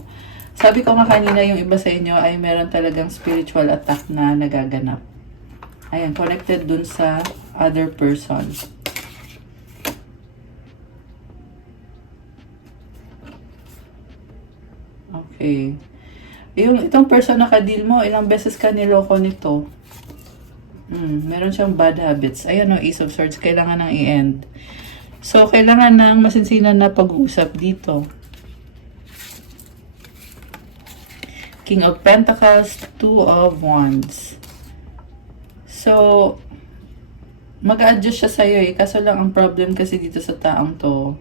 Sabi ko nga kanina, yung iba sa inyo ay meron talagang spiritual attack na nagaganap. Ayan, connected dun sa other person. Okay. Itong person na kadil mo, ilang beses ka niloko nito. Meron siyang bad habits. Ayan o, Ace of Swords. Kailangan nang i-end. So, kailangan ng masinsinan na pag-uusap dito. King of Pentacles, 2 of Wands. So, mag-a-adjust siya sa'yo eh. Kaso lang ang problem kasi dito sa taong to,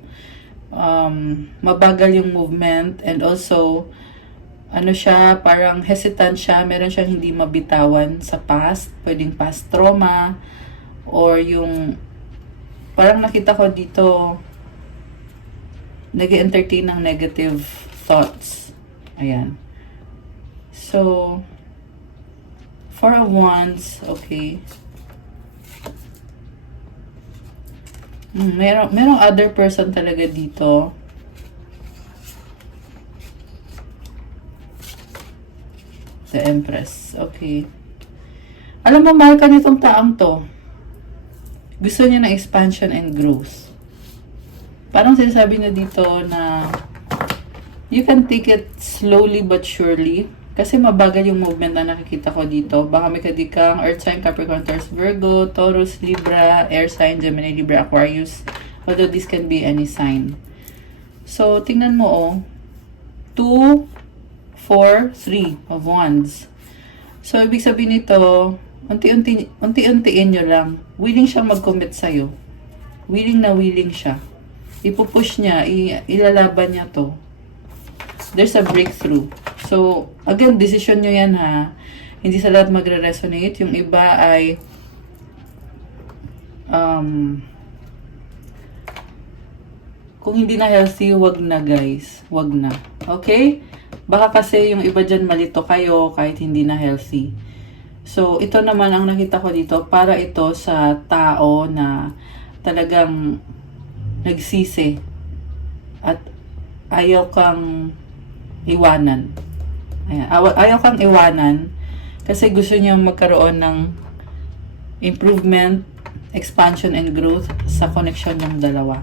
mabagal yung movement and also, siya, parang hesitant siya. Meron siyang hindi mabitawan sa past. Pwedeng past trauma or yung parang nakita ko dito, nag-entertain ng negative thoughts. Ayan. So, 4 of Wands, okay. Merong other person talaga dito. The Empress, okay. Alam mo, mahal ka nitong taong to. Gusto niya ng expansion and growth. Parang sinasabi na dito na you can take it slowly but surely. Kasi mabagal yung movement na nakikita ko dito. Baka may kadikang Earth sign, Capricorn, Taurus, Virgo, Taurus, Libra, Air sign, Gemini, Libra, Aquarius. Although this can be any sign. So, tingnan mo oh. 2, 4, 3 of Wands. So, ibig sabihin nito, unti-untiin nyo lang. Willing siyang mag-commit sa'yo. Willing na willing siya. Ipupush niya, ilalaban niya to. There's a breakthrough. So, again, decision nyo yan ha. Hindi sa lahat magre-resonate. Yung iba ay kung hindi na healthy, wag na guys. Wag na. Okay? Baka kasi yung iba dyan malito kayo kahit hindi na healthy. So, ito naman ang nakita ko dito. Para ito sa tao na talagang nagsisi at ayaw kang iwanan. Ayan. Ayaw kang iwanan kasi gusto niya magkaroon ng improvement, expansion, and growth sa connection ng dalawa.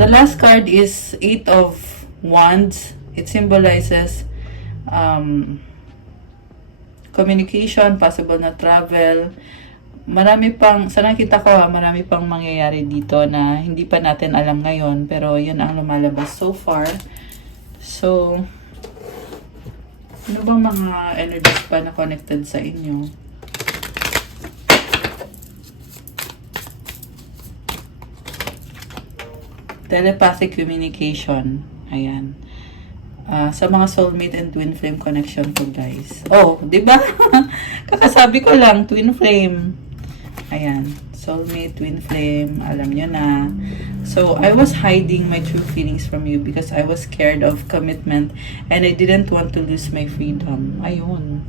The last card is 8 of Wands. It symbolizes communication, possible na travel. Marami pang, sa nakita ko marami pang mangyayari dito na hindi pa natin alam ngayon, pero yun ang lumalabas so far. So, ano bang mga energies pa na connected sa inyo? Telepathic communication. Ayan. Sa mga soulmate and twin flame connection ko, guys. Oh, di ba? Kakasabi ko lang, twin flame. Ayan. Soulmate, twin flame. Alam nyo na. So, I was hiding my true feelings from you because I was scared of commitment and I didn't want to lose my freedom. Ayun.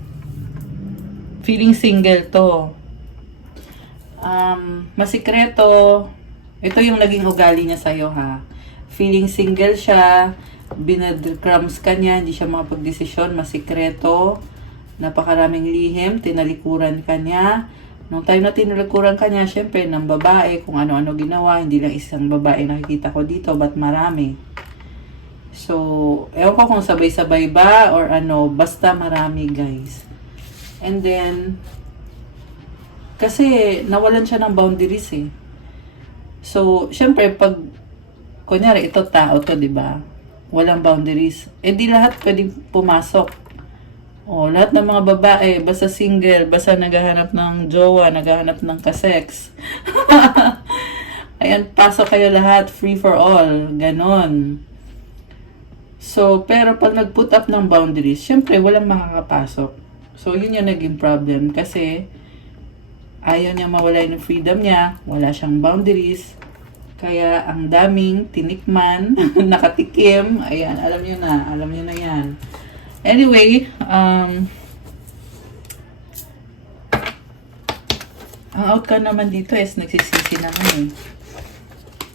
Feeling single to. Masikreto. Ito yung naging ugali niya sa'yo, ha. Feeling single siya. Binadcrumbs ka niya. Hindi siya makapagdesisyon. Masikreto. Napakaraming lihim. Tinalikuran ka niya. Nung time na tinalikuran ka niya, syempre, ng babae, kung ano-ano ginawa, hindi lang isang babae nakikita ko dito, but marami. So, ewan ko kung sabay-sabay ba, or ano, basta marami, guys. And then, kasi, nawalan siya ng boundaries, eh. So, syempre, pag, kunyari, ito tao to, di ba? Walang boundaries. Eh, di lahat pwedeng pumasok. Oh, lahat ng mga babae, basta single, basta naghahanap ng jowa, naghahanap ng kasex. Ayan, pasok kayo lahat, free for all, ganon. So, pero pag nag-put up ng boundaries, syempre, walang makakapasok. So, yun yung naging problem kasi ayaw niya mawala yung freedom niya, wala siyang boundaries, kaya ang daming tinikman, nakatikim, ayan, alam niyo na yan. Anyway, ang outcome naman dito is nagsisisi naman eh.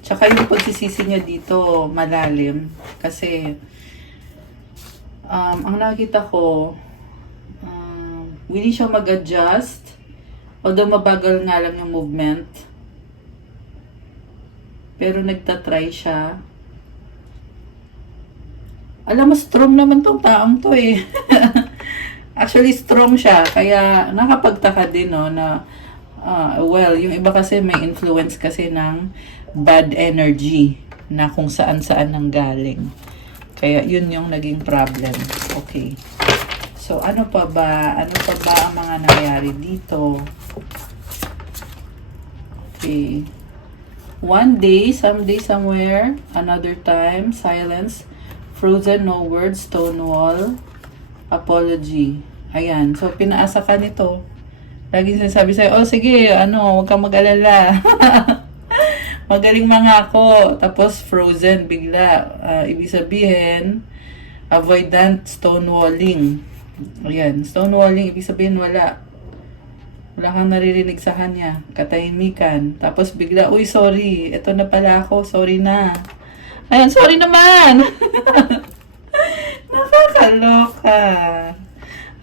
Tsaka yung pagsisisi niya dito malalim kasi ang nakita ko willing siya mag-adjust although mabagal nga lang yung movement pero nagtatry siya. Alam mo, strong naman tong taong to eh. Actually, strong siya. Kaya, nakapagtaka din, no, na, well, yung iba kasi may influence kasi ng bad energy na kung saan-saan nang galing. Kaya, yun yung naging problem. Okay. So, ano pa ba? Ano pa ba ang mga nangyari dito? Okay. One day, someday, somewhere, another time, silence, frozen, no words, stone wall, apology. Ayan. So, pinaasa ka nito. Laging sinasabi sa'yo, oh, sige, huwag kang mag-alala. Magaling mga ako. Tapos, frozen, bigla. Ibig sabihin, avoidant, stonewalling. Ayan. Stonewalling, ibig sabihin, wala. Wala kang naririnig sa kanya. Katahimikan. Tapos, bigla, uy, sorry. Ito na pala ako. Sorry na. Ayan, sorry naman. Nakakaloka.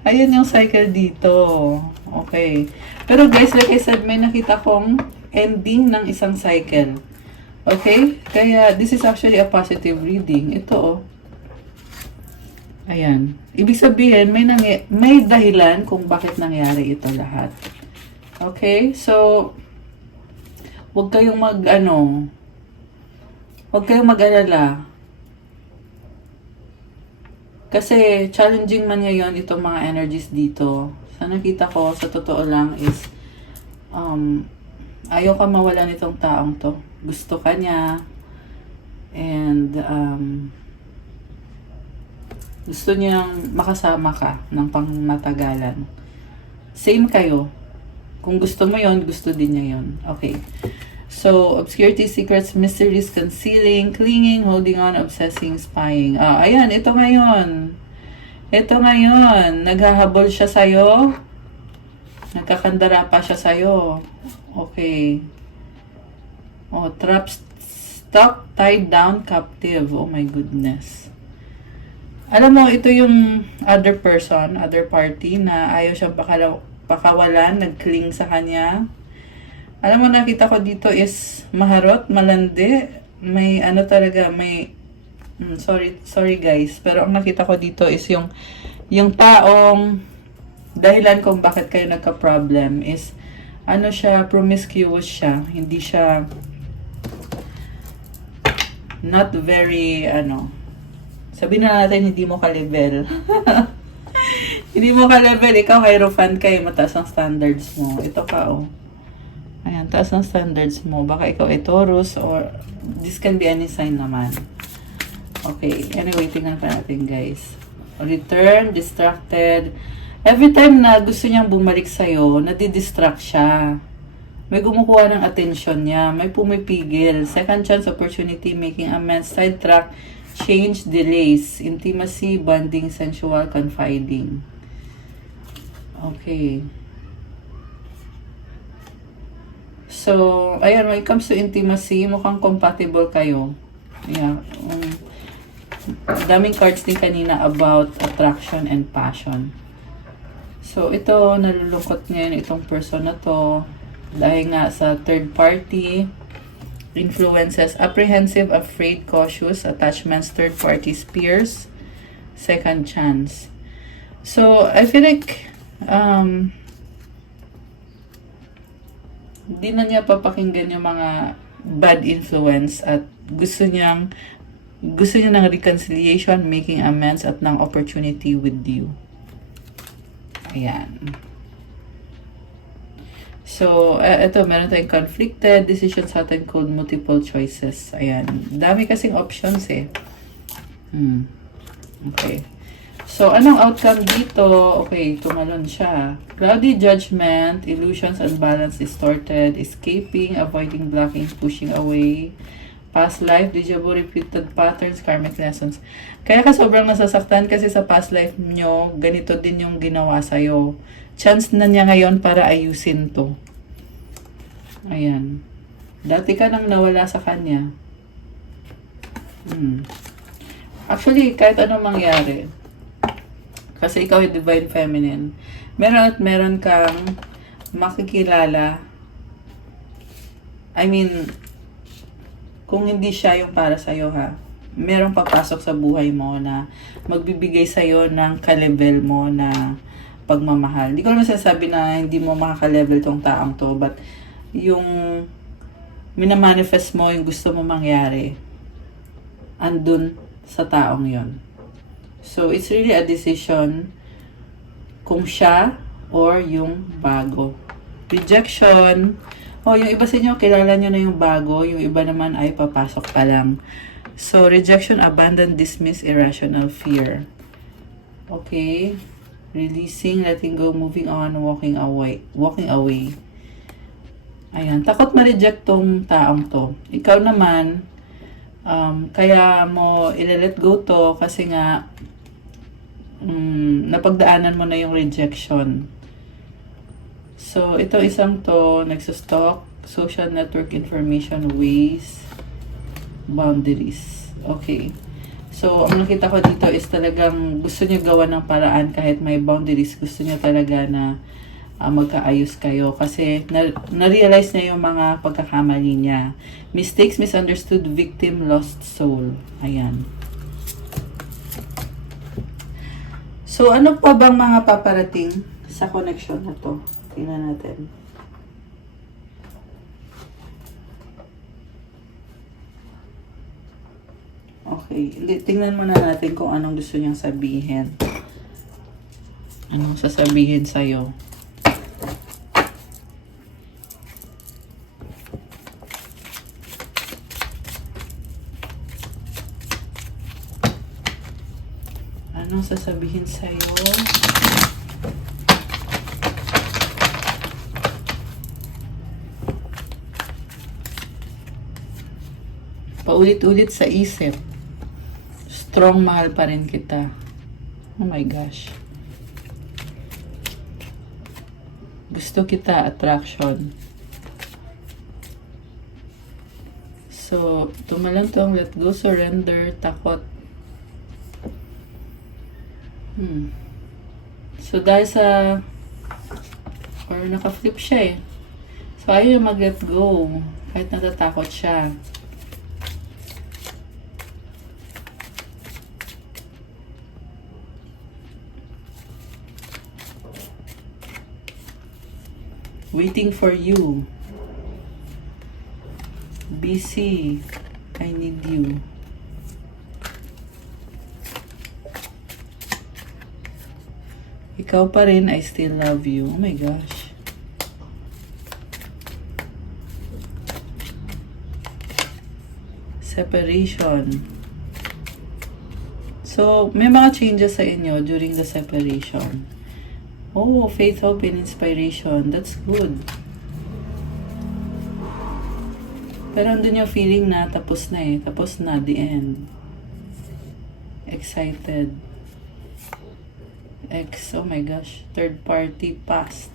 Ayun yung cycle dito. Okay. Pero guys, like I said, may nakita kong ending ng isang cycle. Okay? Kaya, this is actually a positive reading. Ito, oh. Ayan. Ibig sabihin, may dahilan kung bakit nangyari ito lahat. Okay? So, huwag kayong huwag kayong mag-alala. Kasi, challenging man ngayon itong mga energies dito. Sa nakita ko, sa totoo lang is, ayaw ka mawala nitong taong to. Gusto ka niya. And, gusto niyang makasama ka ng pangmatagalan. Same kayo. Kung gusto mo yon, gusto din niya yon. Okay. So, obscurity, secrets, mysteries, concealing, clinging, holding on, obsessing, spying. Ayan, ito ngayon. Ito ngayon. Naghahabol siya sa'yo. Nagkakandara pa siya sa'yo. Okay. Trapped, stuck, tied down, captive. Oh my goodness. Alam mo, ito yung other person, other party na ayaw siyang pakawalan, nag-cling sa kanya. Alam mo, nakita ko dito is maharot, malandi. May talaga, may... sorry guys. Pero ang nakita ko dito is yung taong dahilan kung bakit kayo nagka-problem is siya, promiscuous siya. Hindi siya not very, sabihin na natin, hindi mo ka-level. Hindi mo ka-level. Ikaw, Hierophant ka, mataas ang standards mo. Ito ka, Ayan, taas ang standards mo. Baka ikaw ay Taurus or this can be any sign naman. Okay, anyway, tingnan pa natin, guys. Return, distracted. Every time na gusto niyang bumalik sa'yo, nadidistract siya. May gumukuha ng attention niya. May pumipigil. Second chance, opportunity, making amends, sidetrack, change, delays, intimacy, bonding, sensual, confiding. Okay. So, ayan, when it comes to intimacy, mukhang compatible kayo. Yeah. Daming cards din kanina about attraction and passion. So, ito, nalulungkot ngayon itong person na to. Dahil nga sa third party, influences, apprehensive, afraid, cautious, attachments, third party, peers, second chance. So, I feel like, di na niya papakinggan yung mga bad influence at gusto niya ng reconciliation, making amends at ng opportunity with you. Ayan. So, ito, meron tayong conflicted, decisions, hot and cold, multiple choices. Ayan. Dami kasing options Okay. So, anong outcome dito? Okay, tumalon siya. Cloudy judgment, illusions, unbalanced, distorted, escaping, avoiding, blocking, pushing away, past life, deja vu, repeated patterns, karmic lessons. Kaya ka sobrang nasasaktan kasi sa past life nyo, ganito din yung ginawa sa'yo. Chance na niya ngayon para ayusin to. Ayan. Dati ka nang nawala sa kanya. Actually, kahit anong mangyari, kasi ikaw yung Divine Feminine, meron kang makikilala. I mean, kung hindi siya yung para sa'yo merong papasok sa buhay mo na magbibigay sa'yo ng ka-level mo na pagmamahal. Hindi ko naman sasabi na hindi mo makaka-level tong taong to, but yung minamanifest mo, yung gusto mo mangyari, andun sa taong yon. So, it's really a decision kung siya or yung bago. Rejection. Yung iba sa inyo, kilala nyo na yung bago. Yung iba naman ay papasok pa lang. So, rejection, abandon, dismiss, irrational fear. Okay. Releasing, letting go, moving on, walking away. Ayan. Takot ma-reject tong taong to. Ikaw naman, kaya mo i-let go to kasi nga napagdaanan mo na yung rejection. So, ito isang to, nagsustalk, social network information, ways, boundaries. Okay. So, ang nakita ko dito is talagang gusto niya gawa ng paraan kahit may boundaries. Gusto niya talaga na magkaayos kayo kasi na-realize niya yung mga pagkakamali niya. Mistakes, misunderstood, victim, lost soul. Ayan. So, ano pa bang mga paparating sa connection na to? Tingnan natin. Okay, tingnan muna natin kung anong gusto niyang sabihin. Anong sasabihin sa'yo? Anong sasabihin sa'yo? Paulit-ulit sa isip. Strong, mahal pa rin kita. Oh my gosh. Gusto kita, attraction. So, tumalantong, let go, surrender, takot. So, dahil sa, or naka-flip siya eh. So, ayaw mag-let go. Kahit natatakot siya. Waiting for you. Busy. I need you. Ikaw pa rin, I still love you. Oh my gosh. Separation. So, may mga changes sa inyo during the separation. Oh, faith, hope, and inspiration. That's good. Pero andun yung feeling na tapos na eh. Tapos na, the end. Excited. Oh my gosh. Third party, past.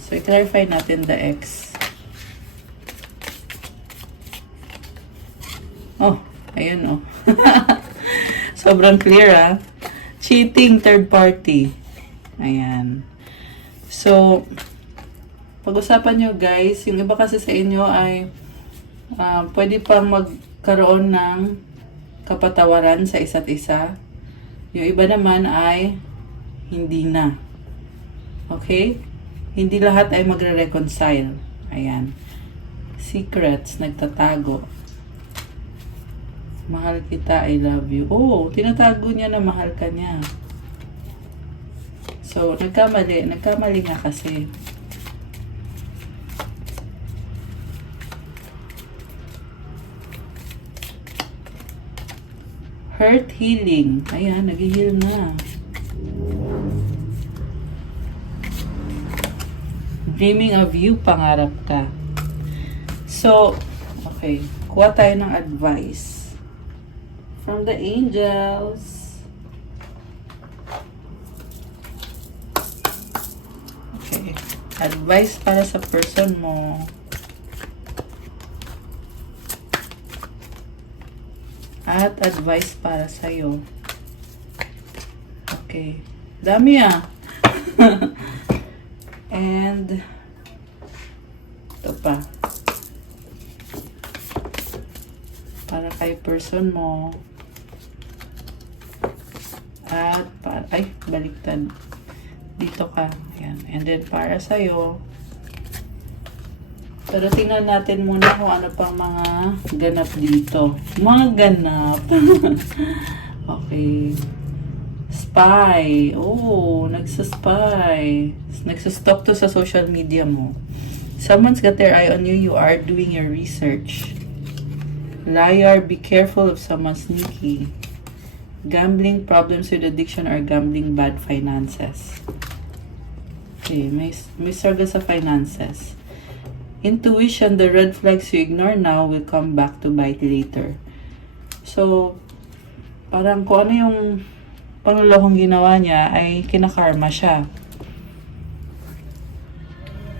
So, i-clarify natin the X. Oh, ayun oh. Sobrang clear ah. Cheating, third party. Ayan. So, pag-usapan nyo guys, yung iba kasi sa inyo ay pwede pang magkaroon ng kapatawaran sa isa't isa. Yung iba naman ay hindi na. Okay? Hindi lahat ay magre-reconcile. Ayan. Secrets, nagtatago. Mahal kita, I love you. Oh, tinatago niya na mahal ka niya. So, nagkamali nga kasi. Hurt, healing. Ayan, nag-heal na. Dreaming of you, pangarap ka. So, okay. Kuha tayo ng advice from the angels. Okay. Advice para sa person mo. At advice para sa'yo. Okay. Dami ah. And ito pa. Para kay person mo. At para, ay, baliktad. Dito ka. Ayan. And then para sa'yo. Pero tingnan natin muna kung ano pang mga ganap dito. Mga ganap. Okay. Spy. Oh, nagsaspy. Nagsastalk to sa social media mo. Someone's got their eye on you. You are doing your research. Liar, be careful of someone sneaky. Gambling, problems with addiction or gambling, bad finances. Okay, may struggle sa finances. Intuition, the red flags you ignore now will come back to bite later. So, parang kung ano yung panglolokong ginawa niya ay kinakarma siya.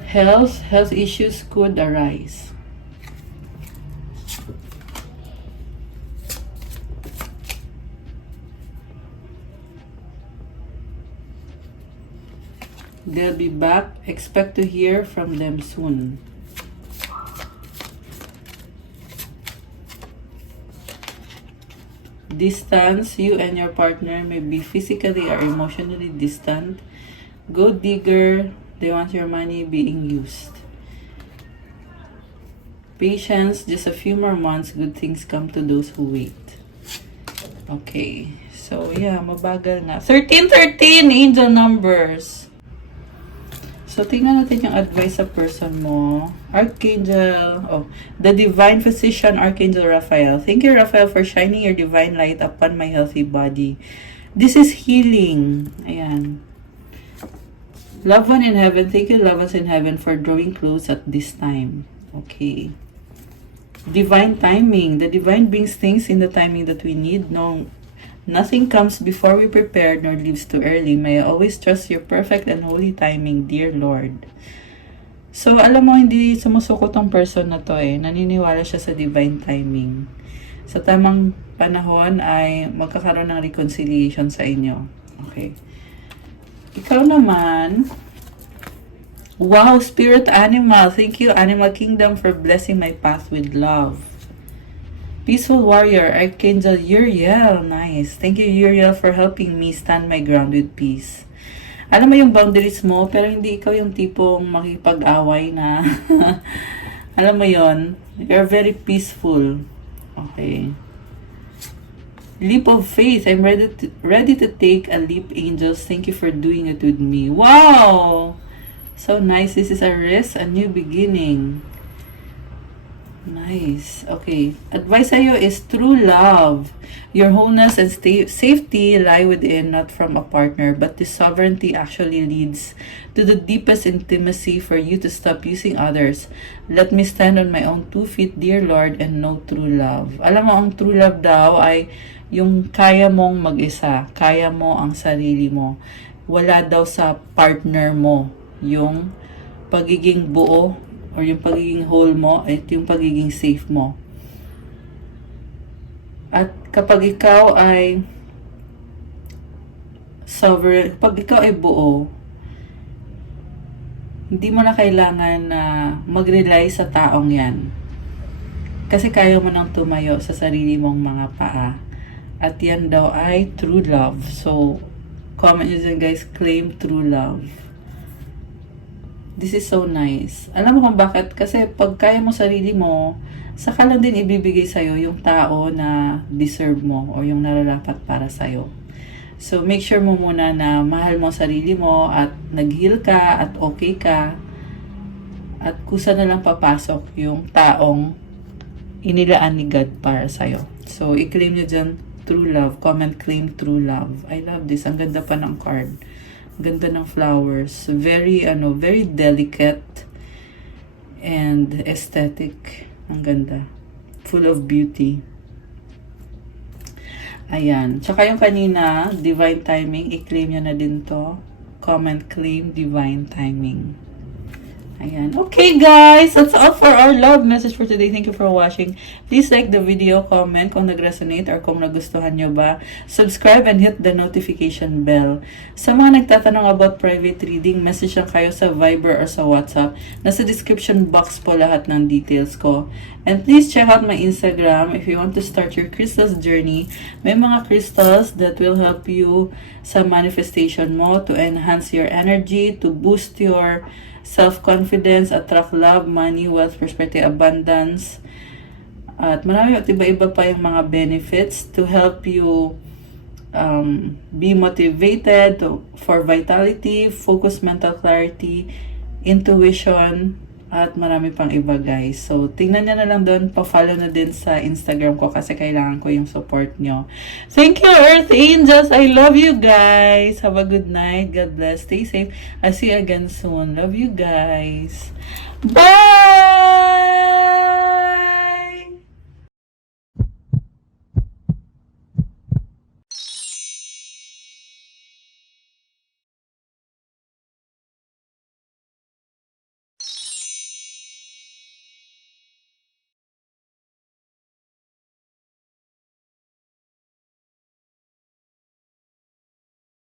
Health issues could arise. They'll be back. Expect to hear from them soon. Distance, you and your partner may be physically or emotionally distant. Gold digger, they want your money being used. Patience, just a few more months, good things come to those who wait. Okay, so yeah, mabagal nga. 1313, angel numbers. So, tingnan natin yung advice sa person mo. Archangel, the Divine Physician, Archangel Raphael. Thank you, Raphael, for shining your divine light upon my healthy body. This is healing. Ayan. Loved one in heaven, thank you, loved ones in heaven, for drawing close at this time. Okay. Divine timing. The divine brings things in the timing that we need. No, nothing comes before we prepare, nor leaves too early. May I always trust your perfect and holy timing, dear Lord. So, alam mo, hindi sumusuko tong person na to eh. Naniniwala siya sa divine timing. Sa tamang panahon ay magkakaroon ng reconciliation sa inyo. Okay. Ikaw naman, wow, spirit animal. Thank you, Animal Kingdom, for blessing my path with love. Peaceful Warrior, Archangel Uriel. Nice. Thank you, Uriel, for helping me stand my ground with peace. Alam mo yung boundaries mo, pero hindi ikaw yung tipong makipag-away na. Alam mo yon, you're very peaceful. Okay. Leap of faith. I'm ready to take a leap, angels. Thank you for doing it with me. Wow! So nice. This is a risk, a new beginning. Nice. Okay. Advice sa'yo is true love. Your wholeness and safety lie within, not from a partner, but the sovereignty actually leads to the deepest intimacy for you to stop using others. Let me stand on my own 2 feet, dear Lord, and know true love. Alam mo, ang true love daw ay yung kaya mong mag-isa. Kaya mo ang sarili mo. Wala daw sa partner mo yung pagiging buo or yung pagiging whole mo, at yung pagiging safe mo. At kapag ikaw ay sovereign, pag ikaw ay buo, hindi mo na kailangan na mag-rely sa taong yan. Kasi kaya mo nang tumayo sa sarili mong mga paa. At yan daw ay true love. So, comment nyo dyan guys, claim true love. This is so nice. Alam mo kung bakit? Kasi pag kaya mo sarili mo, saka lang din ibibigay sa'yo yung tao na deserve mo o yung nararapat para sa'yo. So, make sure mo muna na mahal mo sarili mo at nag-heal ka at okay ka. At kusa na lang papasok yung taong inilaan ni God para sa'yo. So, i-claim nyo dyan true love. Comment, claim true love. I love this. Ang ganda pa ng card. Ganda ng flowers. Very delicate and aesthetic. Ang ganda. Full of beauty. Ayan. Tsaka yung kanina, divine timing, i-claim nyo na din to. Comment, claim, divine timing. Ayan. Okay, guys. That's all for our love message for today. Thank you for watching. Please like the video, comment kung nag-resonate or kung nagustuhan nyo ba. Subscribe and hit the notification bell. Sa mga nagtatanong about private reading, message lang kayo sa Viber or sa WhatsApp. Nasa description box po lahat ng details ko. And please check out my Instagram if you want to start your crystals journey. May mga crystals that will help you sa manifestation mo to enhance your energy, to boost your self-confidence, attract love, money, wealth, prosperity, abundance. At marami at iba-iba pa yung mga benefits to help you be motivated for vitality, focus, mental clarity, intuition, at marami pang iba guys. So, tingnan nyo na lang doon. Pa-follow na din sa Instagram ko kasi kailangan ko yung support nyo. Thank you, Earth Angels. I love you guys. Have a good night. God bless. Stay safe. I'll see you again soon. Love you guys. Bye!